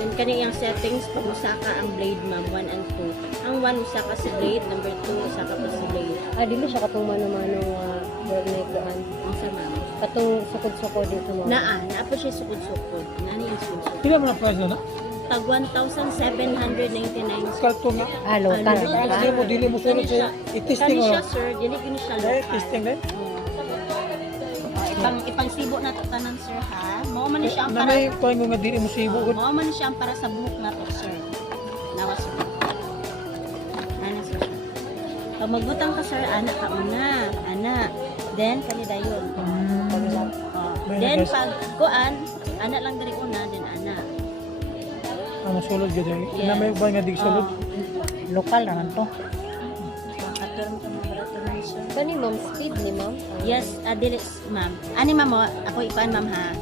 Then kani yung settings pag usa ka ang blade ma'am 1 and 2. Ang 1 usa ka si blade, number 2 usa ka pa si blade. Dili siya katong mano-mano worknight doon. Ang sa ma'am. Katong sukod-sukod dito mo. Naa po siya sukod-sukod. Nani yung sukod-sukod. Pila mo na price na? Tag 1,799. Kalto nga. Lokal. Kasi mo dili mo sunod sa i-testing Kani mo. siya sir, dili gini siya Dahil lokal. testing din. Ipang-sibo na to tanan sir ha. Mao man ni siya ang Na para may kuha mo nga dili mo sibo. mao man ni siya ang para sa buhok na to sir. Nawa sir. Ana sir. Pag magbutang ka sir, ana ka una. Ana. Then kani dayon. Then pag kuan, ana lang diri una, then ana. Ang sulod gyud. Yes. Na may kuha nga dig sulod. Lokal naman to. Atur mo mga barato na sir. Kani ma'am, speed ni ma'am. Yes, dili ma'am. Ani ma'am, ako ipaan ma'am ha.